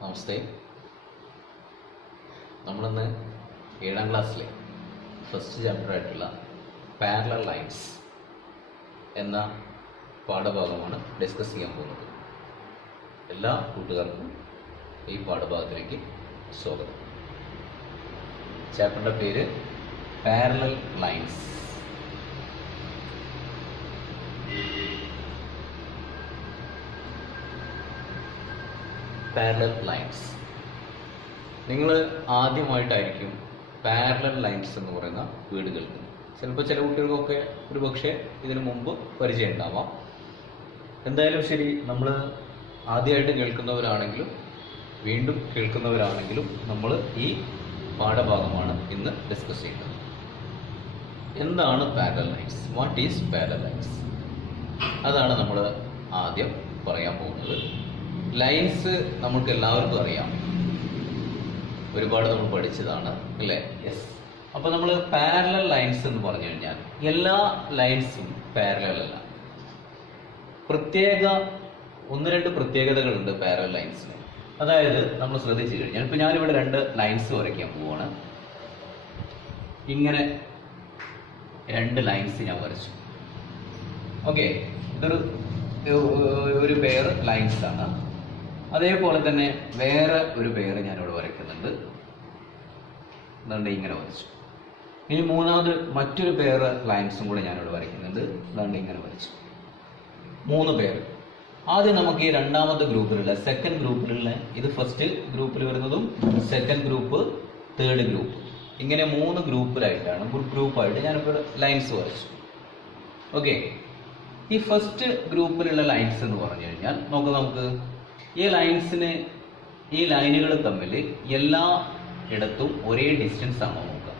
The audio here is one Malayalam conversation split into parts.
നമസ്തേ. നമ്മളിന്ന് 7ാം ക്ലാസ്സിലെ ഫസ്റ്റ് ചാപ്റ്റർ ആയിട്ടുള്ള പാരലൽ ലൈൻസ് എന്ന പാഠഭാഗമാണ് ഡിസ്കസ് ചെയ്യാൻ പോകുന്നത്. എല്ലാ കൂട്ടുകാർക്കും ഈ പാഠഭാഗത്തിലേക്ക് സ്വാഗതം. ചാപ്റ്ററിൻ്റെ പേര് പാരലൽ ലൈൻസ്. Parallel lines. നിങ്ങൾ ആദ്യമായിട്ടായിരിക്കും പാരലൽ ലൈൻസ് എന്ന് പറയുന്ന വേർഡ് കേൾക്കുന്നത്. ചിലപ്പോൾ ചില കുട്ടികൾക്കൊക്കെ ഒരു പക്ഷേ ഇതിനു മുമ്പ് പരിചയം ഉണ്ടാവാം. എന്തായാലും ശരി, നമ്മൾ ആദ്യമായിട്ട് കേൾക്കുന്നവരാണെങ്കിലും വീണ്ടും കേൾക്കുന്നവരാണെങ്കിലും നമ്മൾ ഈ പാഠഭാഗമാണ് ഇന്ന് ഡിസ്കസ് ചെയ്യുന്നത്. എന്താണ് parallel lines? What is parallel lines? അതാണ് നമ്മൾ ആദ്യം പറയാൻ പോകുന്നത്. ലൈൻസ് നമുക്ക് എല്ലാവർക്കും അറിയാം, ഒരുപാട് നമ്മൾ പഠിച്ചതാണ് അല്ലേ? യെസ്. അപ്പോൾ നമ്മൾ പാരലൽ ലൈൻസ് എന്ന് പറഞ്ഞു കഴിഞ്ഞാൽ എല്ലാ ലൈൻസും പാരലൽ അല്ല. ഒന്ന് രണ്ട് പ്രത്യേകതകളുണ്ട് പാരലൽ ലൈൻസിന്. അതായത് നമ്മൾ ശ്രദ്ധിച്ചു കഴിഞ്ഞാൽ, ഇപ്പം ഞാനിവിടെ 2 ലൈൻസ് വരയ്ക്കാൻ പോവാണ്. ഇങ്ങനെ 2 ലൈൻസ് ഞാൻ വരച്ചു. ഓക്കെ, ഒരു പെയർ ലൈൻസ് ആണ്. അതേപോലെ തന്നെ വേറെ ഒരു പെയർ ഞാനിവിടെ വരയ്ക്കുന്നുണ്ട്. അതുകൊണ്ട് ഇങ്ങനെ വരച്ചു. ഇനി മൂന്നാമത് മറ്റൊരു പെയർ ലൈൻസും കൂടെ ഞാനിവിടെ വരയ്ക്കുന്നുണ്ട്. അതുകൊണ്ട് ഇങ്ങനെ വരച്ചു. 3 പെയർ. ആദ്യം നമുക്ക് ഈ രണ്ടാമത്തെ ഗ്രൂപ്പിലുള്ള സെക്കൻഡ് ഗ്രൂപ്പിലുള്ള ഇത് ഫസ്റ്റ് ഗ്രൂപ്പിൽ വരുന്നതും സെക്കൻഡ് ഗ്രൂപ്പ്, തേർഡ് ഗ്രൂപ്പ്, ഇങ്ങനെ 3 ഗ്രൂപ്പിലായിട്ടാണ് ഗ്രൂപ്പായിട്ട് ഞാനിപ്പോൾ ലൈൻസ് വരച്ചു. ഓക്കെ, ഈ ഫസ്റ്റ് ഗ്രൂപ്പിലുള്ള ലൈൻസ് എന്ന് പറഞ്ഞു കഴിഞ്ഞാൽ നമുക്ക് ഈ ലൈനുകൾ തമ്മിൽ എല്ലാ ഇടത്തും ഒരേ ഡിസ്റ്റൻസ് ആണോ നോക്കുക.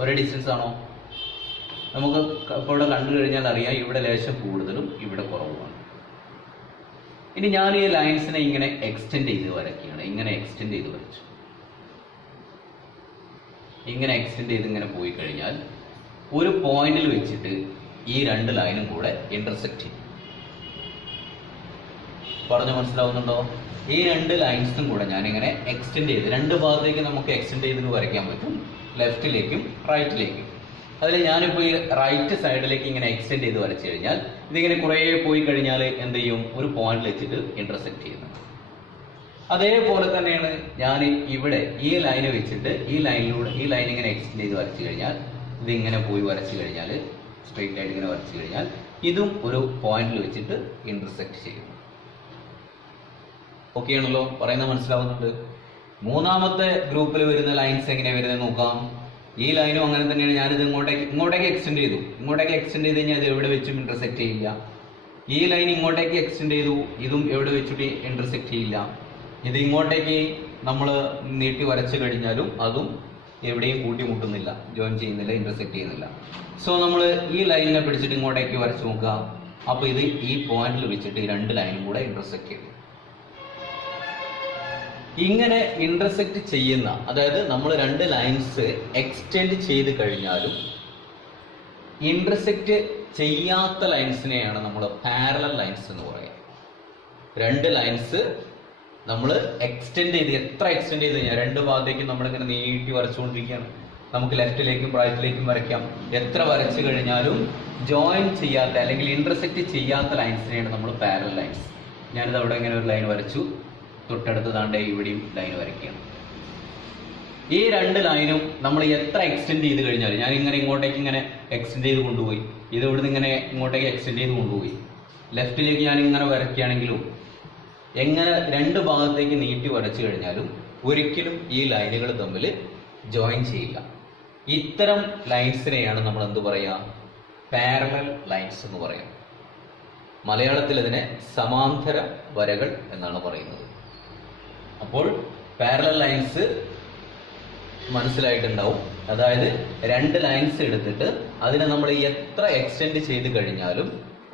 ഒരേ ഡിസ്റ്റൻസ് ആണോ? നമുക്ക് ഇപ്പോൾ ഇവിടെ കണ്ടു കഴിഞ്ഞാൽ അറിയാം, ഇവിടെ ലേശം കൂടുതലും ഇവിടെ കുറവുമാണ്. ഇനി ഞാൻ ഈ ലൈൻസിനെ ഇങ്ങനെ എക്സ്റ്റെൻഡ് ചെയ്ത് വരയ്ക്കുകയാണ്. ഇങ്ങനെ എക്സ്റ്റെൻഡ് ചെയ്ത് വരച്ചു. ഇങ്ങനെ എക്സ്റ്റെൻഡ് ചെയ്ത് ഇങ്ങനെ പോയി കഴിഞ്ഞാൽ ഒരു പോയിന്റിൽ വെച്ചിട്ട് ഈ 2 ലൈനും കൂടെ ഇന്റർസെക്ട് ചെയ്യും. പറഞ്ഞു മനസ്സിലാവുന്നുണ്ടോ? ഈ 2 ലൈൻസും കൂടെ ഞാനിങ്ങനെ എക്സ്റ്റെൻഡ് ചെയ്ത് 2 ഭാഗത്തേക്ക് നമുക്ക് എക്സ്റ്റെൻഡ് ചെയ്ത് വരയ്ക്കാൻ പറ്റും, ലെഫ്റ്റിലേക്കും റൈറ്റിലേക്കും. അതിൽ ഞാനിപ്പോൾ ഈ റൈറ്റ് സൈഡിലേക്ക് ഇങ്ങനെ എക്സ്റ്റെൻഡ് ചെയ്ത് വരച്ചു കഴിഞ്ഞാൽ ഇതിങ്ങനെ കുറേ പോയി കഴിഞ്ഞാൽ എന്ത് ചെയ്യും? ഒരു പോയിന്റിൽ വെച്ചിട്ട് ഇന്റർസെക്ട് ചെയ്യുന്നത്. അതേപോലെ തന്നെയാണ് ഞാൻ ഇവിടെ ഈ ലൈന് വെച്ചിട്ട് ഈ ലൈൻ ഇങ്ങനെ എക്സ്റ്റെൻഡ് ചെയ്ത് വരച്ചു കഴിഞ്ഞാൽ ഇതിങ്ങനെ പോയി വരച്ചു കഴിഞ്ഞാൽ സ്ട്രെയിറ്റ് ആയിട്ട് ഇങ്ങനെ വരച്ചു കഴിഞ്ഞാൽ ഇതും ഒരു പോയിന്റിൽ വെച്ചിട്ട് ഇന്റർസെക്ട് ചെയ്യും. ഓക്കെ ആണല്ലോ? പറയുന്നത് മനസ്സിലാവുന്നുണ്ട്? മൂന്നാമത്തെ ഗ്രൂപ്പിൽ വരുന്ന ലൈൻസ് എങ്ങനെയാണ് വരുന്നത് നോക്കാം. ഈ ലൈനും അങ്ങനെ തന്നെയാണ്. ഞാനിത് ഇങ്ങോട്ടേക്ക് എക്സ്റ്റെൻഡ് ചെയ്തു. ഇങ്ങോട്ടേക്ക് എക്സ്റ്റെൻഡ് ചെയ്ത് കഴിഞ്ഞാൽ ഇത് എവിടെ വെച്ചും ഇന്റർസെക്ട് ചെയ്യില്ല. ഈ ലൈൻ ഇങ്ങോട്ടേക്ക് എക്സ്റ്റെൻഡ് ചെയ്തു, ഇതും എവിടെ വെച്ചിട്ട് ഇന്റർസെക്ട് ചെയ്യില്ല. ഇത് ഇങ്ങോട്ടേക്ക് നമ്മൾ നീട്ടി വരച്ചു കഴിഞ്ഞാലും അതും എവിടെയും കൂട്ടിമുട്ടുന്നില്ല, ജോയിൻ ചെയ്യുന്നില്ല, ഇന്റർസെക്ട് ചെയ്യുന്നില്ല. സോ നമ്മൾ ഈ ലൈനിനെ പിടിച്ചിട്ട് ഇങ്ങോട്ടേക്ക് വരച്ചു നോക്കുക. അപ്പോൾ ഇത് ഈ പോയിന്റിൽ വെച്ചിട്ട് ഈ 2 ലൈനും കൂടെ ഇന്റർസെക്ട് ചെയ്യും. ഇങ്ങനെ ഇന്റർസെക്ട് ചെയ്യുന്ന, അതായത് നമ്മൾ 2 ലൈൻസ് എക്സ്റ്റെൻഡ് ചെയ്ത് കഴിഞ്ഞാലും ഇന്റർസെക്ട് ചെയ്യാത്ത ലൈൻസിനെയാണ് നമ്മൾ പാരലൽ ലൈൻസ് എന്ന് പറയുക. 2 ലൈൻസ് നമ്മൾ എക്സ്റ്റെൻഡ് ചെയ്ത്, എത്ര എക്സ്റ്റെൻഡ് ചെയ്ത് കഴിഞ്ഞാൽ 2 ഭാഗത്തേക്കും നമ്മളിങ്ങനെ നീട്ടി വരച്ചുകൊണ്ടിരിക്കുകയാണ്. നമുക്ക് ലെഫ്റ്റിലേക്കും റൈറ്റിലേക്കും വരയ്ക്കാം. എത്ര വരച്ചു കഴിഞ്ഞാലും ജോയിൻ ചെയ്യാത്ത അല്ലെങ്കിൽ ഇന്റർസെക്ട് ചെയ്യാത്ത ലൈൻസിനെയാണ് നമ്മൾ പാരലൽ ലൈൻസ്. ഞാനിത് അവിടെ ഇങ്ങനെ ഒരു ലൈൻ വരച്ചു, തൊട്ടടുത്ത് താണ്ടെ ഇവിടെയും ലൈൻ വരയ്ക്കുകയാണ്. ഈ 2 ലൈനും നമ്മൾ എത്ര എക്സ്റ്റെൻഡ് ചെയ്ത് കഴിഞ്ഞാൽ, ഞാൻ ഇങ്ങനെ ഇങ്ങോട്ടേക്ക് ഇങ്ങനെ എക്സ്റ്റെൻഡ് ചെയ്ത് കൊണ്ടുപോയി, ഇത് ഇവിടുന്ന് ഇങ്ങനെ ഇങ്ങോട്ടേക്ക് എക്സ്റ്റെൻഡ് ചെയ്ത് കൊണ്ടുപോയി, ലെഫ്റ്റിലേക്ക് ഞാൻ ഇങ്ങനെ വരയ്ക്കുകയാണെങ്കിലും എങ്ങനെ 2 ഭാഗത്തേക്ക് നീട്ടി വരച്ചു കഴിഞ്ഞാലും ഒരിക്കലും ഈ ലൈനുകൾ തമ്മിൽ ജോയിൻ ചെയ്യില്ല. ഇത്തരം ലൈൻസിനെയാണ് നമ്മൾ എന്ത് പറയുക? പാരലൽ ലൈൻസ് എന്ന് പറയാം. മലയാളത്തിൽ ഇതിനെ സമാന്തര വരകൾ എന്നാണ് പറയുന്നത്. അപ്പോൾ പാരലൽ ലൈൻസ് മനസ്സിലായിട്ടുണ്ടാവും. അതായത് 2 ലൈൻസ് എടുത്തിട്ട് അതിനെ നമ്മൾ എത്ര എക്സ്റ്റെൻഡ് ചെയ്ത് കഴിഞ്ഞാലും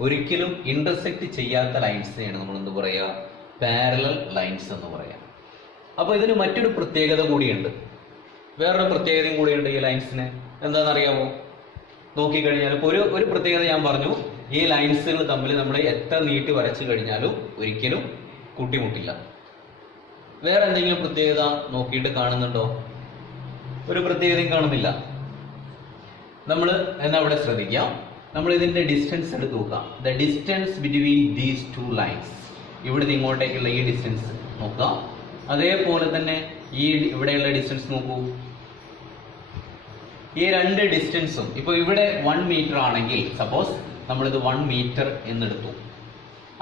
ഒരിക്കലും ഇന്റർസെക്ട് ചെയ്യാത്ത ലൈൻസിനെയാണ് നമ്മൾ എന്ത് പറയുക? പാരലൽ ലൈൻസ് എന്ന് പറയാം. അപ്പോൾ ഇതിന് മറ്റൊരു പ്രത്യേകത കൂടിയുണ്ട്, വേറൊരു പ്രത്യേകതയും കൂടിയുണ്ട് ഈ ലൈൻസിന്. എന്താണെന്നറിയാമോ? നോക്കിക്കഴിഞ്ഞാൽ ഇപ്പോൾ ഒരു പ്രത്യേകത ഞാൻ പറഞ്ഞു, ഈ ലൈൻസുകൾ തമ്മിൽ നമ്മൾ എത്ര നീട്ടി വരച്ചു കഴിഞ്ഞാലും ഒരിക്കലും കൂട്ടിമുട്ടില്ല. വേറെ എന്തെങ്കിലും പ്രത്യേകത നോക്കിയിട്ട് കാണുന്നുണ്ടോ? ഒരു പ്രത്യേകതയും കാണുന്നില്ല. നമ്മൾ എന്നാ അവിടെ ശ്രദ്ധിക്കാം. നമ്മൾ ഇതിന്റെ ഡിസ്റ്റൻസ് എടുത്ത് നോക്കാം. The distance between these two lines, ഇവിടുന്ന് ഇങ്ങോട്ടേക്കുള്ള ഈ ഡിസ്റ്റൻസ് നോക്കാം. അതേപോലെ തന്നെ ഈ ഇവിടെയുള്ള ഡിസ്റ്റൻസ് നോക്കൂ. ഈ രണ്ട് ഡിസ്റ്റൻസും ഇപ്പൊ ഇവിടെ 1 മീറ്റർ ആണെങ്കിൽ, സപ്പോസ് നമ്മളിത് 1 മീറ്റർ എന്നെടുത്തു,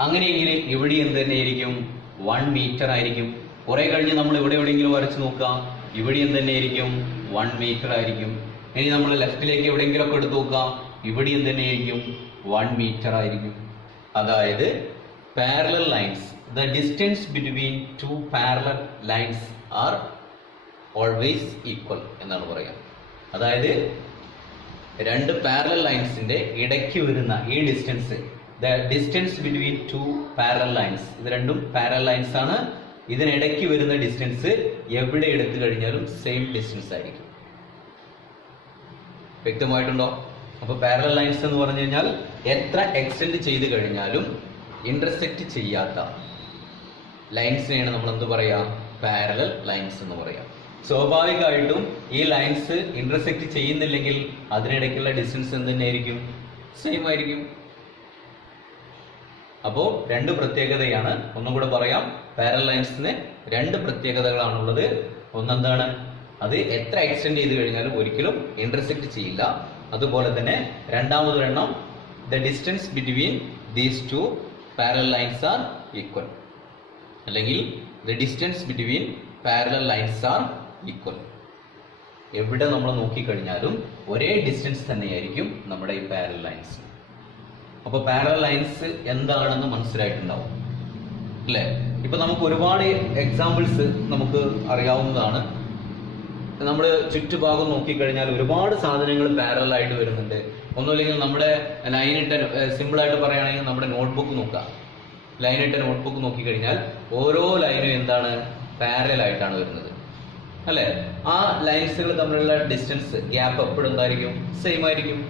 അങ്ങനെയെങ്കിൽ ഇവിടെ എന്ത് തന്നെയായിരിക്കും? 1 മീറ്റർ ആയിരിക്കും. കുറെ കഴിഞ്ഞ് നമ്മൾ ഇവിടെ എവിടെയെങ്കിലും വരച്ച് നോക്കാം, ഇവിടെ എന്ത് തന്നെയായിരിക്കും? 1 മീറ്റർ ആയിരിക്കും. ഇനി നമ്മൾ ലെഫ്റ്റിലേക്ക് എവിടെയെങ്കിലും ഒക്കെ എടുത്ത് നോക്കാം, ഇവിടെ എന്ത് തന്നെയായിരിക്കും? 1 മീറ്റർ ആയിരിക്കും. അതായത് parallel lines, the distance between two parallel lines are always equal എന്നാണ് പറയുക. അതായത് രണ്ട് പാരലൽ ലൈൻസിന്റെ ഇടയ്ക്ക് വരുന്ന ഈ distance, the distance between two parallel lines, ഇത് രണ്ടും പാരലൽ ലൈൻസ് ആണ്. ഇതിനിടയ്ക്ക് വരുന്ന ഡിസ്റ്റൻസ് എവിടെ എടുത്തു കഴിഞ്ഞാലും സെയിം ഡിസ്റ്റൻസ് ആയിരിക്കും. വ്യക്തമായിട്ടുണ്ടോ? അപ്പൊ പാരലൽ ലൈൻസ് എന്ന് പറഞ്ഞു കഴിഞ്ഞാൽ എത്ര എക്സ്റ്റെൻഡ് ചെയ്ത് കഴിഞ്ഞാലും ഇന്റർസെക്ട് ചെയ്യാത്ത ലൈൻസിനെയാണ് നമ്മൾ എന്ത് പറയാ? പാരലൽ ലൈൻസ് എന്ന് പറയാം. സ്വാഭാവികമായിട്ടും ഈ ലൈൻസ് ഇന്റർസെക്ട് ചെയ്യുന്നില്ലെങ്കിൽ അതിനിടയ്ക്കുള്ള ഡിസ്റ്റൻസ് എന്ത് തന്നെയായിരിക്കും? സെയിം ആയിരിക്കും. അപ്പോ രണ്ട് പ്രത്യേകതയാണ്. ഒന്നും കൂടെ പറയാം, പാരലൽ ലൈൻസിന് രണ്ട് പ്രത്യേകതകളാണുള്ളത്. ഒന്നെന്താണ്? അത് എത്ര എക്സ്റ്റെൻഡ് ചെയ്ത് കഴിഞ്ഞാലും ഒരിക്കലും ഇന്റർസെക്ട് ചെയ്യില്ല. അതുപോലെ തന്നെ രണ്ടാമതൊരെണ്ണം, the distance between these two parallel lines are equal, അല്ലെങ്കിൽ the distance between parallel lines are equal. എവിടെ നമ്മൾ നോക്കിക്കഴിഞ്ഞാലും ഒരേ ഡിസ്റ്റൻസ് തന്നെയായിരിക്കും നമ്മുടെ ഈ പാരലൽ ലൈൻസ്. അപ്പൊ പാരലൽ ലൈൻസ് എന്താണെന്ന് മനസ്സിലായിട്ടുണ്ടാവും അല്ലെ? ഇപ്പൊ നമുക്ക് ഒരുപാട് എക്സാമ്പിൾസ് നമുക്ക് അറിയാവുന്നതാണ്. നമ്മൾ ചുറ്റുഭാഗം നോക്കിക്കഴിഞ്ഞാൽ ഒരുപാട് സാധനങ്ങൾ പാരലൽ ആയിട്ട് വരുന്നുണ്ട്. ഒന്നുമില്ലെങ്കിൽ നമ്മുടെ ലൈനിട്ട, സിമ്പിൾ ആയിട്ട് പറയുകയാണെങ്കിൽ നമ്മുടെ നോട്ട്ബുക്ക് നോക്കാം. ലൈനിട്ട നോട്ട്ബുക്ക് നോക്കിക്കഴിഞ്ഞാൽ ഓരോ ലൈനും എന്താണ്? പാരലൽ ആയിട്ടാണ് വരുന്നത് അല്ലെ? ആ ലൈൻസുകൾ തമ്മിലുള്ള ഡിസ്റ്റൻസ്, ഗ്യാപ്പ് എപ്പോഴും എന്തായിരിക്കും? സെയിം ആയിരിക്കും.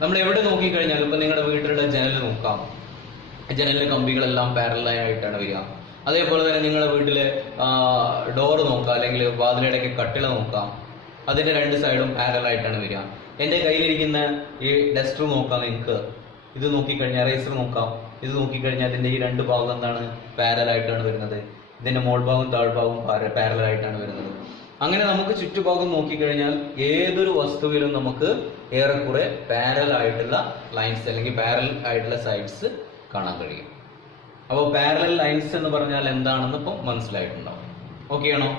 നമ്മൾ എവിടെ നോക്കിക്കഴിഞ്ഞാലും, ഇപ്പൊ നിങ്ങളുടെ വീട്ടിലുള്ള ജനൽ നോക്കാം, ജനലിലെ കമ്പികളെല്ലാം പാരലൽ ആയിട്ടാണ് വരിക. അതേപോലെ തന്നെ നിങ്ങളുടെ വീട്ടിലെ ഡോറ് നോക്കാം, അല്ലെങ്കിൽ വാതിലിടയ്ക്ക് കട്ടില നോക്കാം, അതിന്റെ രണ്ട് സൈഡും പാരലൽ ആയിട്ടാണ് വരിക. എന്റെ കയ്യിലിരിക്കുന്ന ഈ ഡസ്റ്റർ നോക്കാം, നിങ്ങൾക്ക് ഇത് നോക്കിക്കഴിഞ്ഞാൽ, റേസർ നോക്കാം, ഇത് നോക്കിക്കഴിഞ്ഞാൽ അതിന്റെ ഈ രണ്ട് ഭാഗം എന്താണ്? പാരലൽ ആയിട്ടാണ് വരുന്നത്. ഇതിന്റെ മോൾഭാഗം താഴ്ഭാഗം പാരലൽ ആയിട്ടാണ് വരുന്നത്. അങ്ങനെ നമുക്ക് ചുറ്റുഭാഗം നോക്കിക്കഴിഞ്ഞാൽ ഏതൊരു വസ്തുവിലും നമുക്ക് ഏറെക്കുറെ പാരലൽ ആയിട്ടുള്ള ലൈൻസ് അല്ലെങ്കിൽ പാരലൽ ആയിട്ടുള്ള സൈഡ്സ് കാണാൻ കഴിയും. അപ്പോൾ പാരലൽ ലൈൻസ് എന്ന് പറഞ്ഞാൽ എന്താണെന്ന് ഇപ്പം മനസ്സിലായിട്ടുണ്ടാവും. ഓക്കെ ആണോ?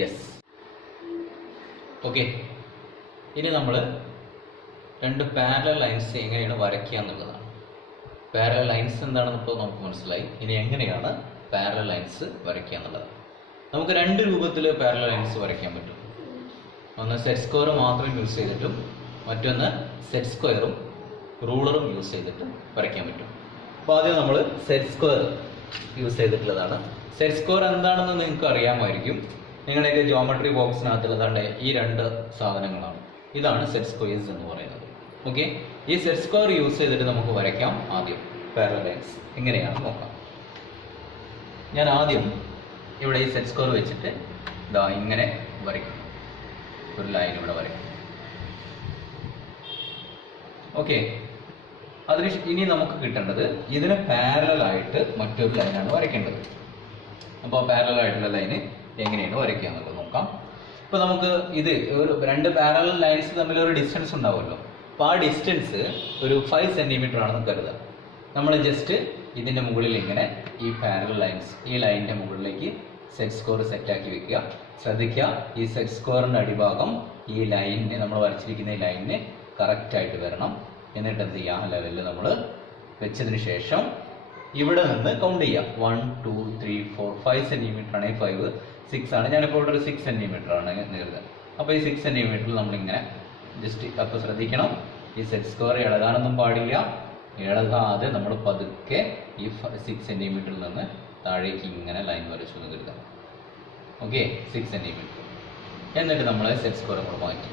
യെസ്. ഓക്കെ, ഇനി നമ്മൾ രണ്ട് പാരലൽ ലൈൻസ് എങ്ങനെയാണ് വരയ്ക്കുക എന്നുള്ളതാണ്. പാരലൽ ലൈൻസ് എന്താണെന്ന് ഇപ്പോൾ നമുക്ക് മനസ്സിലായി. ഇനി എങ്ങനെയാണ് പാരലൽ ലൈൻസ് വരയ്ക്കുക എന്നുള്ളത്. നമുക്ക് രണ്ട് രൂപത്തിൽ പാരലൽ ലൈൻസ് വരയ്ക്കാൻ പറ്റും. ഒന്ന് സെറ്റ് സ്ക്വയർ മാത്രം യൂസ് ചെയ്തിട്ടും, മറ്റൊന്ന് സെറ്റ് സ്ക്വയറും റൂളറും യൂസ് ചെയ്തിട്ട് വരയ്ക്കാൻ പറ്റും. അപ്പോൾ ആദ്യം നമ്മൾ സെറ്റ് സ്ക്വയർ യൂസ് ചെയ്തിട്ടുള്ളതാണ്. സെറ്റ് സ്ക്വയർ എന്താണെന്ന് നിങ്ങൾക്ക് അറിയാമായിരിക്കും. നിങ്ങളുടെയൊക്കെ ജോമെട്രി ബോക്സിനകത്തുള്ളതാണ്ട് ഈ രണ്ട് സാധനങ്ങളാണ്. ഇതാണ് സെറ്റ് സ്ക്വയേഴ്സ് എന്ന് പറയുന്നത്. ഓക്കെ, ഈ സെറ്റ് സ്ക്വയർ യൂസ് ചെയ്തിട്ട് നമുക്ക് വരയ്ക്കാം ആദ്യം പാരലൽ ലൈൻസ്. എങ്ങനെയാണെന്ന് നോക്കാം. ഞാൻ ആദ്യം ഇവിടെ ഈ സെറ്റ് സ്ക്വയർ വെച്ചിട്ട് ഇതാ ഇങ്ങനെ വരയ്ക്കും, ഒരു ലൈൻ ഇവിടെ വരയ്ക്കും. ഓക്കെ, അതിന് ഇനി നമുക്ക് കിട്ടേണ്ടത് ഇതിന് പാരലൽ ആയിട്ട് മറ്റൊരു ലൈനാണ് വരയ്ക്കേണ്ടത്. അപ്പോൾ പാരലൽ ആയിട്ടുള്ള ലൈന് എങ്ങനെയാണ് വരയ്ക്കുക എന്നുള്ളത് നോക്കാം. ഇപ്പൊ നമുക്ക് ഇത് ഒരു രണ്ട് പാരലൽ ലൈൻസ് തമ്മിൽ ഒരു ഡിസ്റ്റൻസ് ഉണ്ടാവുമല്ലോ. അപ്പോൾ ആ ഡിസ്റ്റൻസ് ഒരു 5 സെന്റിമീറ്റർ ആണെന്ന് കരുതുക. നമ്മൾ ജസ്റ്റ് ഇതിന്റെ മുകളിൽ ഇങ്ങനെ ഈ പാരലൽ ലൈൻസ്, ഈ ലൈനിന്റെ മുകളിലേക്ക് സെറ്റ് സ്ക്വയർ സെറ്റ് ആക്കി വെക്കുക. ശ്രദ്ധിക്കുക, ഈ സെറ്റ് സ്ക്വയറിന്റെ അടിഭാഗം ഈ ലൈനിന്, നമ്മൾ വരച്ചിരിക്കുന്ന ഈ ലൈനിന് കറക്റ്റ് ആയിട്ട് വരണം. എന്നിട്ട് എന്ത് ചെയ്യുക? ലെവലിൽ നമ്മൾ വെച്ചതിന് ശേഷം ഇവിടെ നിന്ന് കൗണ്ട് ചെയ്യാം. 1 2 3 4 5 സെന്റിമീറ്റർ ആണ്. 5 6 ആണ്. ഞാനിപ്പോൾ ഇവിടെ ഒരു 6 സെന്റിമീറ്റർ ആണ് കരുതുക. അപ്പോൾ ഈ 6 സെന്റിമീറ്ററിൽ നമ്മളിങ്ങനെ ജസ്റ്റ്, അപ്പോൾ ശ്രദ്ധിക്കണം, ഈ സെറ്റ് സ്ക്വയർ ഇളകാനൊന്നും പാടില്ല. ഇളകാതെ നമ്മൾ പതുക്കെ ഈ 6 സെന്റിമീറ്ററിൽ നിന്ന് താഴേക്ക് ഇങ്ങനെ ലൈൻ വരച്ചു എന്ന് കരുതാം. Okay, 6 centimetre. എന്നിട്ട് നമ്മൾ സെറ്റ് സ്ക്വയർ കൂടെ മാറ്റി.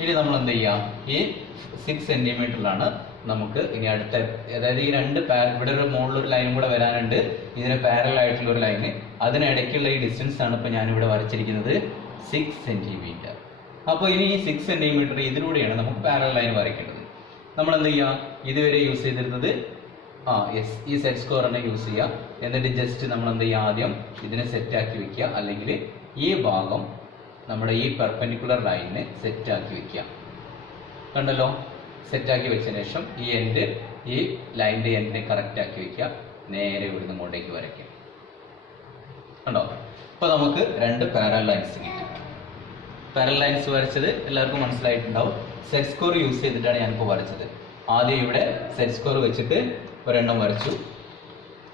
ഇനി നമ്മൾ എന്ത് ചെയ്യാം? ഈ 6 സെന്റിമീറ്ററിലാണ് നമുക്ക് ഇനി അടുത്ത, അതായത് ഈ രണ്ട് ഇവിടെ ഒരു മുകളിലൊരു ലൈനും കൂടെ വരാനുണ്ട്, ഇതിന് പാരലൽ ആയിട്ടുള്ള ഒരു ലൈന്, അതിനിടയ്ക്കുള്ള ഈ ഡിസ്റ്റൻസ് ആണ് ഇപ്പൊ ഞാൻ ഇവിടെ വരച്ചിരിക്കുന്നത് 6 സെന്റിമീറ്റർ. അപ്പോൾ ഇനി ഈ 6 സെന്റിമീറ്റർ ഇതിലൂടെയാണ് നമുക്ക് പാരലൽ ലൈൻ വരയ്ക്കേണ്ടത്. നമ്മൾ എന്ത് ചെയ്യാം, ഇതുവരെ യൂസ് ചെയ്തിരുന്നത് ഈ സെറ്റ് സ്ക്വയറിനെ യൂസ് ചെയ്യാം. എന്നിട്ട് ജസ്റ്റ് നമ്മൾ എന്ത് ചെയ്യുക, ആദ്യം ഇതിനെ സെറ്റ് ആക്കി വെക്കുക, അല്ലെങ്കിൽ ഈ ഭാഗം നമ്മുടെ ഈ പെർപെൻഡിക്കുലർ ലൈനിനെ സെറ്റ് ആക്കി വെക്കുക. കണ്ടല്ലോ, സെറ്റാക്കി വെച്ചതിന് ശേഷം ഈ ലൈനിന്റെ എൻഡിനെ കറക്റ്റ് ആക്കി വെക്കുക, നേരെ ഇവിടുന്ന് ഇങ്ങോട്ടേക്ക് വരയ്ക്കുക. കണ്ടോ, ഇപ്പൊ നമുക്ക് രണ്ട് പാരലൽ ലൈൻസ് കിട്ടി. പാരലൽ ലൈൻസ് വരച്ചത് എല്ലാവർക്കും മനസ്സിലായിട്ടുണ്ടാവും. സെറ്റ് സ്ക്വയർ യൂസ് ചെയ്തിട്ടാണ് ഞാനിപ്പോൾ വരച്ചത്. ആദ്യം ഇവിടെ സെറ്റ് സ്ക്വയർ വെച്ചിട്ട് ഒരെണ്ണം വരച്ചു,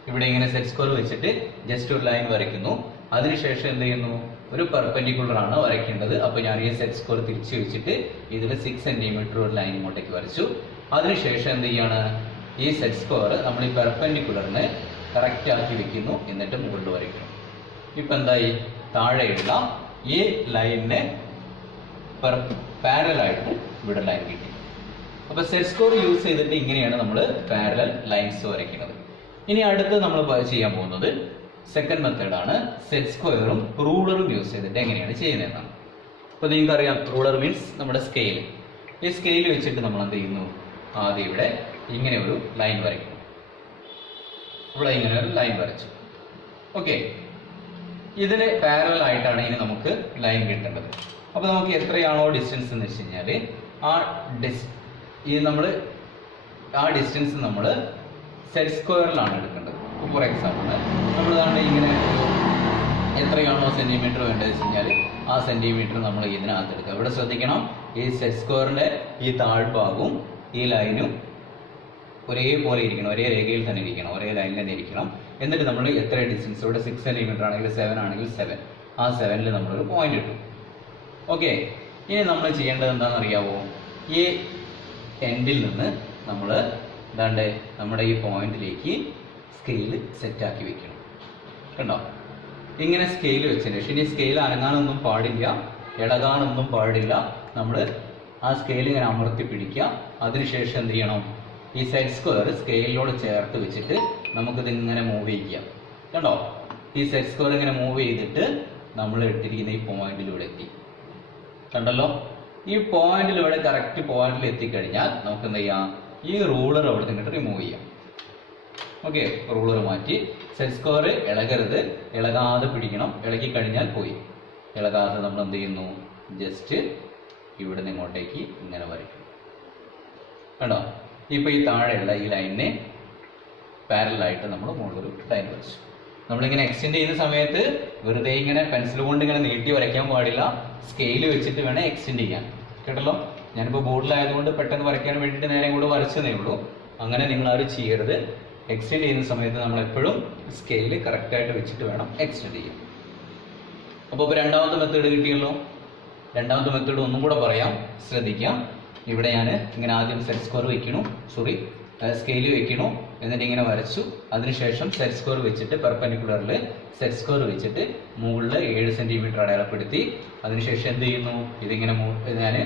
ഇവിടെ ഇങ്ങനെ സെറ്റ് സ്ക്വയർ വെച്ചിട്ട് ജസ്റ്റ് ഒരു ലൈൻ വരയ്ക്കുന്നു. അതിനുശേഷം എന്ത് ചെയ്യുന്നു, ഒരു പെർപെൻഡിക്കുലർ ആണ് വരയ്ക്കേണ്ടത്. അപ്പൊ ഞാൻ ഈ സെറ്റ് സ്ക്വയർ തിരിച്ചു വെച്ചിട്ട് ഇതിൽ 6 സെന്റിമീറ്റർ ഒരു ലൈൻ ഇങ്ങോട്ടേക്ക് വരച്ചു. അതിനുശേഷം എന്ത് ചെയ്യാണ്, ഈ സെറ്റ് സ്ക്വയർ നമ്മൾ ഈ പെർപെൻഡിക്കുലറിന് കറക്റ്റ് ആക്കി വെക്കുന്നു, എന്നിട്ട് മുകളിൽ വരയ്ക്കുന്നു. ഇപ്പൊ എന്തായി, താഴെയുള്ള ഈ ലൈനിനെ പാരലൽ ആയിട്ട് ഇവിടെ ലൈൻ കിട്ടി. അപ്പൊ സെറ്റ് സ്ക്വയർ യൂസ് ചെയ്തിട്ട് ഇങ്ങനെയാണ് നമ്മൾ പാരലൽ ലൈൻസ് വരയ്ക്കുന്നത്. ഇനി അടുത്ത് നമ്മൾ ചെയ്യാൻ പോകുന്നത് സെക്കൻഡ് മെത്തേഡാണ്. സെറ്റ് സ്ക്വയറും റൂളറും യൂസ് ചെയ്തിട്ട് എങ്ങനെയാണ് ചെയ്യുന്നതെന്നാണ്. അപ്പൊ നിങ്ങൾക്ക് അറിയാം, റൂളർ മീൻസ് നമ്മുടെ സ്കെയിൽ. ഈ സ്കെയിൽ വെച്ചിട്ട് നമ്മൾ എന്ത് ചെയ്യുന്നു, ആദ്യം ഇവിടെ ഇങ്ങനെ ഒരു ലൈൻ വരയ്ക്കുന്നു. ഇവിടെ ഇങ്ങനെ ഒരു ലൈൻ വരച്ചു. ഓക്കെ, ഇതിന് പാരലൽ ആയിട്ടാണ് ഇനി നമുക്ക് ലൈൻ കിട്ടേണ്ടത്. അപ്പൊ നമുക്ക് എത്രയാണോ ഡിസ്റ്റൻസ് എന്ന് വെച്ച് കഴിഞ്ഞാൽ ആ ഡിസ്റ്റൻസ് നമ്മൾ സെറ്റ് സ്ക്വയറിലാണ് എടുക്കേണ്ടത്. ഫോർ എക്സാമ്പിൾ നമ്മൾ ഇങ്ങനെ എത്രയാണോ സെന്റിമീറ്റർ വേണ്ടത് വെച്ച് കഴിഞ്ഞാൽ ആ സെന്റിമീറ്റർ നമ്മൾ ഇതിനകത്ത് എടുക്കുക. ഇവിടെ ശ്രദ്ധിക്കണം, ഈ സെറ്റ് സ്ക്വയറിന്റെ ഈ താഴ്ഭാഗവും ഈ ലൈനും ഒരേപോലെ ഇരിക്കണം, ഒരേ രേഖയിൽ തന്നെ ഇരിക്കണം, ഒരേ ലൈനിൽ തന്നെ ഇരിക്കണം. എന്നിട്ട് നമ്മൾ എത്ര ഡിസ്റ്റൻസ്, ഇവിടെ 6 സെന്റിമീറ്റർ ആണെങ്കിൽ 7 ആണെങ്കിൽ 7, ആ 7ൽ നമ്മളൊരു പോയിന്റ് ഇട്ടു. ഓക്കെ, ഇനി നമ്മൾ ചെയ്യേണ്ടത് എന്താണെന്ന് അറിയാവോ, ഈ എൻഡിൽ നിന്ന് നമ്മൾ നമ്മുടെ ഈ പോയിന്റിലേക്ക് സ്കെയിൽ സെറ്റാക്കി വെക്കണം. കണ്ടോ, ഇങ്ങനെ സ്കെയിൽ വെച്ചതിന് ശേഷം ഇനി സ്കെയിൽ അനങ്ങാനൊന്നും പാടില്ല, ഇളകാനൊന്നും പാടില്ല. നമ്മൾ ആ സ്കെയിൽ ഇങ്ങനെ അമർത്തി പിടിക്കുക. അതിനുശേഷം എന്ത് ചെയ്യണം, ഈ സെറ്റ് സ്ക്വയർ സ്കെയിലിനോട് ചേർത്ത് വെച്ചിട്ട് നമുക്കിത് ഇങ്ങനെ മൂവ് ചെയ്യാം. കണ്ടോ, ഈ സെറ്റ് സ്ക്വയർ ഇങ്ങനെ മൂവ് ചെയ്തിട്ട് നമ്മൾ ഇട്ടിരിക്കുന്ന ഈ പോയിന്റിലൂടെ എത്തി. കണ്ടല്ലോ, ഈ പോയിന്റിലൂടെ കറക്റ്റ് പോയിന്റിൽ എത്തിക്കഴിഞ്ഞാൽ നമുക്ക് എന്ത് ചെയ്യാം, ഈ റൂളർ അവിടെ നിന്നിട്ട് റിമൂവ് ചെയ്യാം. ഓക്കെ, റൂളർ മാറ്റി. സെറ്റ് സ്ക്വയർ ഇളകരുത്, ഇളകാതെ പിടിക്കണം. ഇളകി കഴിഞ്ഞാൽ പോയി. ഇളകാതെ നമ്മൾ എന്ത് ചെയ്യുന്നു, ജസ്റ്റ് ഇവിടെ നിന്ന് ഇങ്ങോട്ടേക്ക് ഇങ്ങനെ വരയ്ക്കും. കണ്ടോ, ഇപ്പൊ ഈ താഴെയുള്ള ഈ ലൈനിനെ പാരലായിട്ട് നമ്മൾ മുകളിലൊരു ലൈൻ വരച്ചു. നമ്മളിങ്ങനെ എക്സ്റ്റെൻഡ് ചെയ്യുന്ന സമയത്ത് വെറുതെ ഇങ്ങനെ പെൻസിൽ കൊണ്ട് ഇങ്ങനെ നീട്ടി വരയ്ക്കാൻ പാടില്ല, സ്കെയിൽ വെച്ചിട്ട് വേണം എക്സ്റ്റെൻഡ് ചെയ്യാൻ. കേട്ടല്ലോ, ഞാനിപ്പോൾ ബോർഡിലായതുകൊണ്ട് പെട്ടെന്ന് വരയ്ക്കാൻ വേണ്ടിയിട്ട് നേരെ കൂടെ വരച്ചതേ ഉള്ളൂ. അങ്ങനെ നിങ്ങൾ ആരും ചെയ്യരുത്. എക്സ്റ്റെൻഡ് ചെയ്യുന്ന സമയത്ത് നമ്മൾ എപ്പോഴും സ്കെയിൽ കറക്റ്റായിട്ട് വെച്ചിട്ട് വേണം എക്സ്റ്റെൻഡ് ചെയ്യാൻ. അപ്പോൾ രണ്ടാമത്തെ മെത്തേഡ് കിട്ടിയല്ലോ. രണ്ടാമത്തെ മെത്തേഡ് ഒന്നും കൂടെ പറയാം, ശ്രദ്ധിക്കാം. ഇവിടെ ഞാൻ ഇങ്ങനെ ആദ്യം സെറ്റ് സ്ക്വയർ വെക്കണു, സ്കെയിൽ വെക്കണു, എന്നിട്ട് ഇങ്ങനെ വരച്ചു. അതിനുശേഷം സെറ്റ് സ്ക്വയർ വെച്ചിട്ട് പെർപെൻഡിക്കുലറിൽ സെറ്റ് സ്ക്വയർ വെച്ചിട്ട് മുകളിൽ 7 സെന്റിമീറ്റർ അടയാളപ്പെടുത്തി. അതിനുശേഷം എന്ത് ചെയ്യുന്നു, ഇതിങ്ങനെ ഞാൻ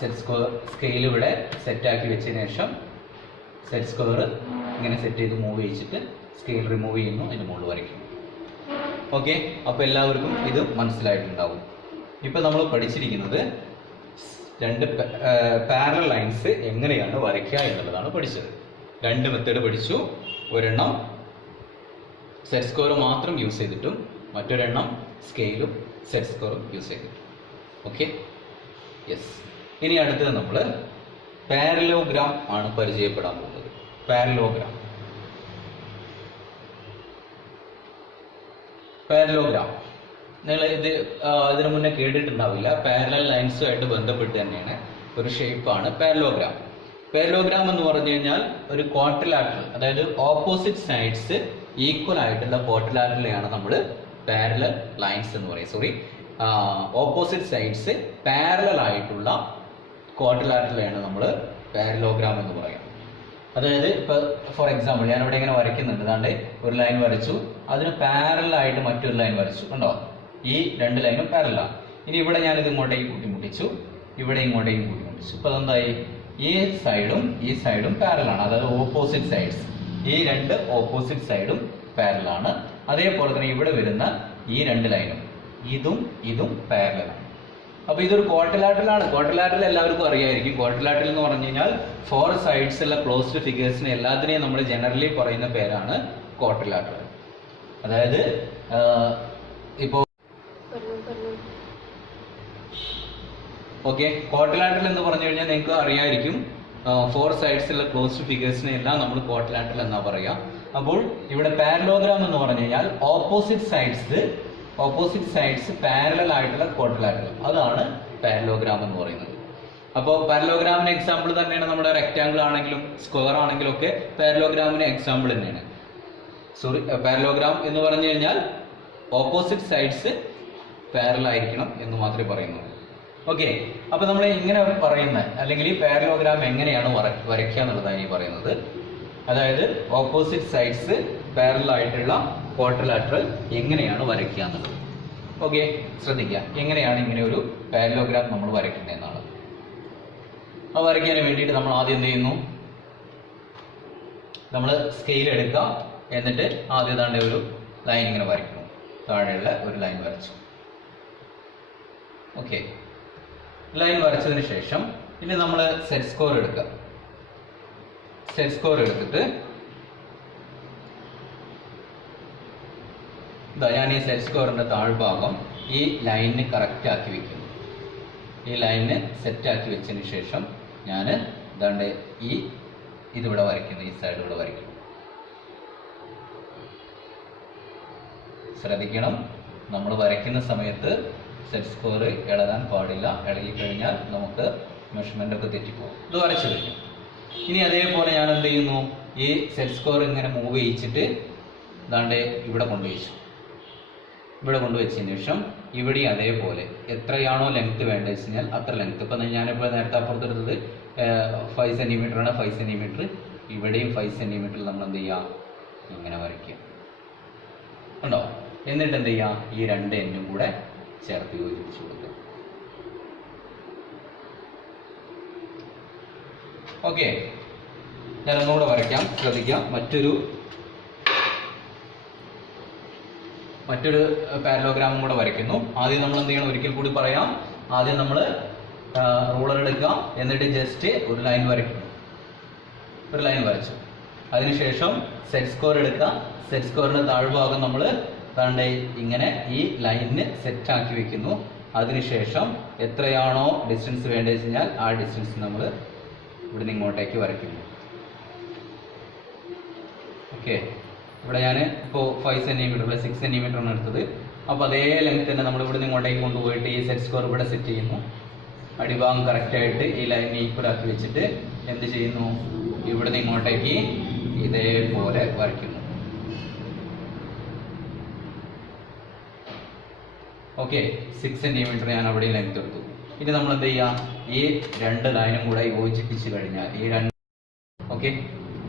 സെറ്റ് സ്കെയിൽ ഇവിടെ സെറ്റാക്കി വെച്ചതിന് ശേഷം സെറ്റ് സ്ക്വയർ ഇങ്ങനെ സെറ്റ് ചെയ്ത് മൂവ് ചെയ്യിച്ചിട്ട് സ്കെയിൽ റിമൂവ് ചെയ്യുന്നു, അതിന് മുകളിൽ വരയ്ക്കുന്നു. ഓക്കെ, അപ്പോൾ എല്ലാവർക്കും ഇത് മനസ്സിലായിട്ടുണ്ടാവും. ഇപ്പം നമ്മൾ പഠിച്ചിരിക്കുന്നത് രണ്ട് പാരലൽ ലൈൻസ് എങ്ങനെയാണ് വരയ്ക്കുക എന്നുള്ളതാണ് പഠിച്ചത്. രണ്ട് മെത്തേഡ് പഠിച്ചു. ഒരെണ്ണം സെറ്റ് സ്ക്വയർ മാത്രം യൂസ് ചെയ്തിട്ടും മറ്റൊരെണ്ണം സ്കെയിലും സെറ്റ് സ്ക്വയറും യൂസ് ചെയ്തിട്ടും. Okay, yes. ഇനി അടുത്തത് നമ്മൾ പാരലോഗ്രാം ആണ് പരിചയപ്പെടാൻ പോകുന്നത്. പാരലോഗ്രാം നിങ്ങൾ ഇതിനു മുന്നേ കേട്ടിട്ടുണ്ടാവില്ല. പാരലൽ ലൈൻസുമായിട്ട് ബന്ധപ്പെട്ട് തന്നെയാണ് ഒരു ഷേപ്പാണ് പാരലോഗ്രാം. പാരലോഗ്രാം എന്ന് പറഞ്ഞു കഴിഞ്ഞാൽ ഒരു ക്വാഡ്രിലാറ്ററൽ, അതായത് ഓപ്പോസിറ്റ് സൈഡ്സ് ഈക്വൽ ആയിട്ടുള്ള ക്വാഡ്രിലാറ്ററലെയാണ് നമ്മൾ പാരലൽ ലൈൻസ് എന്ന് പറയും. ഓപ്പോസിറ്റ് സൈഡ്സ് പാരലൽ ആയിട്ടുള്ള ക്വാഡ്രിലാറ്ററലെയാണ് നമ്മൾ പാരലോഗ്രാം എന്ന് പറയാം. അതായത് ഇപ്പൊ ഫോർ എക്സാമ്പിൾ ഞാൻ ഇവിടെ ഇങ്ങനെ വരയ്ക്കുന്നുണ്ട്. അതാണ്ട് ഒരു ലൈൻ വരച്ചു, അതിന് പാരലൽ ആയിട്ട് മറ്റൊരു ലൈൻ വരച്ചു. കണ്ടോ, ഈ രണ്ട് ലൈനും പാരലാണ്. ഇനി ഇവിടെ ഞാനിത് ഇങ്ങോട്ടേക്ക് കൂട്ടിമുട്ടിച്ചു, ഇവിടെ ഇങ്ങോട്ടേക്ക് കൂട്ടിമുട്ടിച്ചു. ഇപ്പൊ അതെന്തായി, ഈ സൈഡും പാരലൽ ആണ്, അതായത് ഓപ്പോസിറ്റ് സൈഡ്സ്. ഈ രണ്ട് ഓപ്പോസിറ്റ് സൈഡും പാരലൽ ആണ്. അതേപോലെ തന്നെ ഇവിടെ വരുന്ന ഈ രണ്ട് ലൈനും ഇതും പാരലൽ ആണ്. അപ്പൊ ഇതൊരു ക്വാഡ്രിലാറ്ററൽ ആണ്. ക്വാഡ്രിലാറ്ററൽ എല്ലാവർക്കും അറിയായിരിക്കും. ക്വാഡ്രിലാറ്ററൽ എന്ന് പറഞ്ഞു കഴിഞ്ഞാൽ 4 സൈഡ്സ് ഉള്ള ക്ലോസ്ഡ് ഫിഗേഴ്സിനെ എല്ലാത്തിനെയും നമ്മൾ ജനറലി പറയുന്ന പേരാണ് ക്വാഡ്രിലാറ്ററൽ. അതായത് ഇപ്പോ ഓക്കെ, ക്വാഡ്രിലാറ്ററൽ എന്ന് പറഞ്ഞു കഴിഞ്ഞാൽ നിങ്ങൾക്ക് അറിയായിരിക്കും 4 സൈഡ്സ് ഉള്ള ക്ലോസ്ഡ് ഫിഗേഴ്സിനെ എല്ലാം നമ്മൾ ക്വാഡ്രിലാറ്ററൽ എന്നാ പറയാ. അപ്പോൾ ഇവിടെ പാരലോഗ്രാം എന്ന് പറഞ്ഞു കഴിഞ്ഞാൽ ഓപ്പോസിറ്റ് സൈഡ്സ് പാരലൽ ആയിട്ടുള്ള ക്വാഡ്രിലാറ്ററൽ, അതാണ് പാരലോഗ്രാം എന്ന് പറയുന്നത്. അപ്പോൾ പാരലോഗ്രാമിന് എക്സാമ്പിൾ തന്നെയാണ് നമ്മുടെ റെക്റ്റാങ്കിൾ ആണെങ്കിലും സ്ക്വയർ ആണെങ്കിലും ഒക്കെ പാരലോഗ്രാമിന് എക്സാമ്പിൾ തന്നെയാണ്. പാരലോഗ്രാം എന്ന് പറഞ്ഞു കഴിഞ്ഞാൽ ഓപ്പോസിറ്റ് സൈഡ്സ് പാരലൽ ആയിരിക്കണം എന്ന് മാത്രമേ പറയുന്നുള്ളൂ. ഓക്കെ, അപ്പൊ നമ്മൾ ഇങ്ങനെ പറയുന്ന അല്ലെങ്കിൽ ഈ പാരലോഗ്രാം എങ്ങനെയാണ് വരയ്ക്കുക എന്നുള്ളതാണ് ഈ പറയുന്നത്. അതായത് ഓപ്പോസിറ്റ് സൈഡ്സ് പാരലൽ ആയിട്ടുള്ള ക്വാഡ്രിലാറ്ററൽ എങ്ങനെയാണ് വരയ്ക്കുക എന്നുള്ളത്. ഓക്കെ, ശ്രദ്ധിക്കുക എങ്ങനെയാണ് ഇങ്ങനെ ഒരു പാരലോഗ്രാം നമ്മൾ വരയ്ക്കുന്നത് എന്നാണ്. അത് വരയ്ക്കാൻ വേണ്ടിയിട്ട് നമ്മൾ ആദ്യം എന്ത് ചെയ്യുന്നു, നമ്മൾ സ്കെയിൽ എടുക്കുക, എന്നിട്ട് ആദ്യം താണ്ടെ ഒരു ലൈൻ ഇങ്ങനെ വരയ്ക്കുന്നു. താഴെയുള്ള ഒരു ലൈൻ വരച്ചു. ഓക്കെ, ലൈൻ വരച്ചതിന് ശേഷം ഇനി നമ്മൾ സെറ്റ് സ്കോർ എടുക്കുക. സെറ്റ് സ്കോർ എടുത്തിട്ട് ഞാൻ ഈ സെറ്റ് സ്കോറിന്റെ താഴ്ഭാഗം ഈ ലൈനിന് കറക്റ്റ് ആക്കി വെക്കുന്നു. ഈ ലൈനിന് സെറ്റ് ആക്കി വെച്ചതിന് ശേഷം ഞാൻ ഇതാണ്ട് ഇതിവിടെ വരയ്ക്കുന്നു, ഈ സൈഡ് ഇവിടെ വരയ്ക്കുന്നു. ശ്രദ്ധിക്കണം, നമ്മൾ വരയ്ക്കുന്ന സമയത്ത് സെറ്റ് സ്കോർ ഇളകാൻ പാടില്ല. ഇളകിക്കഴിഞ്ഞാൽ നമുക്ക് മെഷർമെന്റ് ഒക്കെ തെറ്റിപ്പോകും. ഇത് വരച്ചു കഴിഞ്ഞു. ഇനി അതേപോലെ ഞാൻ എന്ത് ചെയ്യുന്നു, ഈ സെറ്റ് സ്കോർ ഇങ്ങനെ മൂവ് ചെയ്യിച്ചിട്ട് ഇതാണ്ട് ഇവിടെ കൊണ്ടുവച്ചു. ഇവിടെ കൊണ്ടുവച്ചതിന് ശേഷം ഇവിടെ അതേപോലെ എത്രയാണോ ലെങ്ത് വേണ്ടത് വെച്ച് കഴിഞ്ഞാൽ അത്ര ലെങ്ത്. ഇപ്പം ഞാനിപ്പോൾ നേരത്തെ അപ്പുറത്തെടുത്തത് 5 സെന്റിമീറ്റർ ആണ്. 5 സെന്റിമീറ്റർ ഇവിടെയും 5 സെന്റിമീറ്ററിൽ നമ്മൾ എന്ത് ചെയ്യുക, ഇങ്ങനെ വരയ്ക്കുക ഉണ്ടോ. എന്നിട്ട് എന്ത് ചെയ്യുക, ഈ രണ്ട് എൻഡും കൂടെ ചേർത്ത് യോജിപ്പിച്ചു കൊടുക്കുക. ഓക്കെ, ഞാൻ ഒന്നുകൂടെ വരയ്ക്കാം, ശ്രദ്ധിക്കാം. മറ്റൊരു പാരലോഗ്രാമും കൂടെ വരയ്ക്കുന്നു. ആദ്യം നമ്മൾ എന്ത് ചെയ്യണം, ഒരിക്കൽ കൂടി പറയാം. ആദ്യം നമ്മൾ റൂളർ എടുക്കുക, എന്നിട്ട് ജസ്റ്റ് ഒരു ലൈൻ വരയ്ക്കുന്നു. ഒരു ലൈൻ വരച്ചു. അതിനുശേഷം സെറ്റ് സ്കോർ എടുക്കുക. സെറ്റ് സ്കോറിന്റെ താഴ്ഭാഗം നമ്മൾ ഇങ്ങനെ ഈ ലൈനിന് സെറ്റ് ആക്കി വെക്കുന്നു. അതിനുശേഷം എത്രയാണോ ഡിസ്റ്റൻസ് വേണ്ടത് വെച്ച് കഴിഞ്ഞാൽ ആ ഡിസ്റ്റൻസ് നമ്മൾ ഇവിടുന്ന് ഇങ്ങോട്ടേക്ക് വരയ്ക്കുന്നു. ഓക്കെ, ഇവിടെ ഞാൻ ഇപ്പോൾ 5 സെന്റിമീറ്റർ 6 സെന്റിമീറ്റർ ആണ് എടുത്തത്. അപ്പോൾ അതേ ലെങ്ത് തന്നെ നമ്മൾ ഇവിടുന്ന് ഇങ്ങോട്ടേക്ക് കൊണ്ടുപോയിട്ട് ഈ സെറ്റ് സ്കോർ ഇവിടെ സെറ്റ് ചെയ്യുന്നു. അടിഭാഗം കറക്റ്റായിട്ട് ഈ ലൈനിന് ഈക്വൽ ആക്കി വെച്ചിട്ട് എന്ത് ചെയ്യുന്നു, ഇവിടുന്ന് ഇങ്ങോട്ടേക്ക് ഇതേപോലെ വരയ്ക്കുന്നു. ഓക്കെ, 6 സെന്റിമീറ്റർ ഞാൻ അവിടെ ലെങ്ത് എടുത്തു. ഇനി നമ്മൾ എന്ത് ചെയ്യാം, ഈ രണ്ട് ലൈനും കൂടെ യോജിപ്പിച്ച് കഴിഞ്ഞാൽ ഈ രണ്ട്. ഓക്കെ,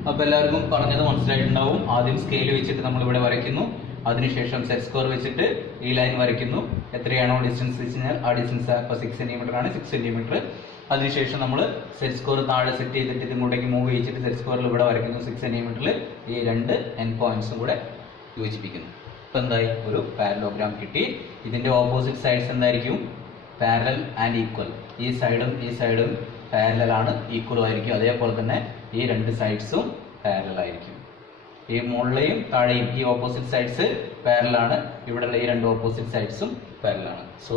അപ്പൊ എല്ലാവർക്കും പറഞ്ഞത് മനസ്സിലായിട്ടുണ്ടാവും. ആദ്യം സ്കെയിൽ വെച്ചിട്ട് നമ്മൾ ഇവിടെ വരയ്ക്കുന്നു. അതിനുശേഷം സെറ്റ് സ്കോർ വെച്ചിട്ട് ഈ ലൈൻ വരയ്ക്കുന്നു. എത്രയാണോ ഡിസ്റ്റൻസ് വെച്ച് കഴിഞ്ഞാൽ ആ ഡിസ്റ്റൻസ് ഇപ്പോൾ 6 സെന്റിമീറ്റർ ആണ്, 6 സെന്റിമീറ്റർ. അതിനുശേഷം നമ്മൾ സെറ്റ് സ്കോർ താഴെ സെറ്റ് ചെയ്തിട്ട് ഇങ്ങോട്ടേക്ക് മൂവ് ചെയ്യിച്ചിട്ട് സെറ്റ് സ്കോറിൽ ഇവിടെ വരയ്ക്കുന്നു. 6 സെന്റിമീറ്ററിൽ ഈ രണ്ട് എൻ പോയിന്റ്സും കൂടെ യോജിപ്പിക്കുന്നു. ഇപ്പൊ എന്തായി, ഒരു പാരലോഗ്രാം കിട്ടി. ഇതിന്റെ ഓപ്പോസിറ്റ് സൈഡ്സ് എന്തായിരിക്കും, പാരലൽ ആൻഡ് ഈക്വൽ. ഈ സൈഡും പാരലൽ ആണ്, ഈക്വലും ആയിരിക്കും. അതേപോലെ തന്നെ ഈ രണ്ട് സൈഡ്സും പാരലൽ ആയിരിക്കും. ഈ മുകളിലെയും താഴെയും ഈ ഓപ്പോസിറ്റ് സൈഡ്സ് പാരലൽ ആണ്. ഇവിടെയുള്ള ഈ രണ്ട് ഓപ്പോസിറ്റ് സൈഡ്സും പാരലൽ ആണ്. So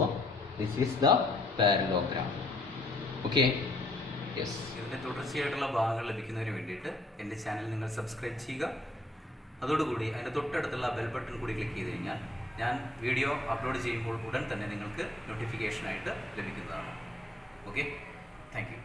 this is the parallelogram. Okay, yes. ഇതിന്റെ തുടർച്ചയായിട്ടുള്ള ഭാഗങ്ങൾ ലഭിക്കുന്നതിന് വേണ്ടിയിട്ട് എൻ്റെ ചാനൽ നിങ്ങൾ സബ്സ്ക്രൈബ് ചെയ്യുക. അതോടുകൂടി അതിൻ്റെ തൊട്ടടുത്തുള്ള ബെൽ ബട്ടൺ കൂടി ക്ലിക്ക് ചെയ്ത് കഴിഞ്ഞാൽ ഞാൻ വീഡിയോ അപ്ലോഡ് ചെയ്യുമ്പോൾ ഉടൻ തന്നെ നിങ്ങൾക്ക് നോട്ടിഫിക്കേഷനായിട്ട് ലഭിക്കുന്നതാണ്. Okay, thank you.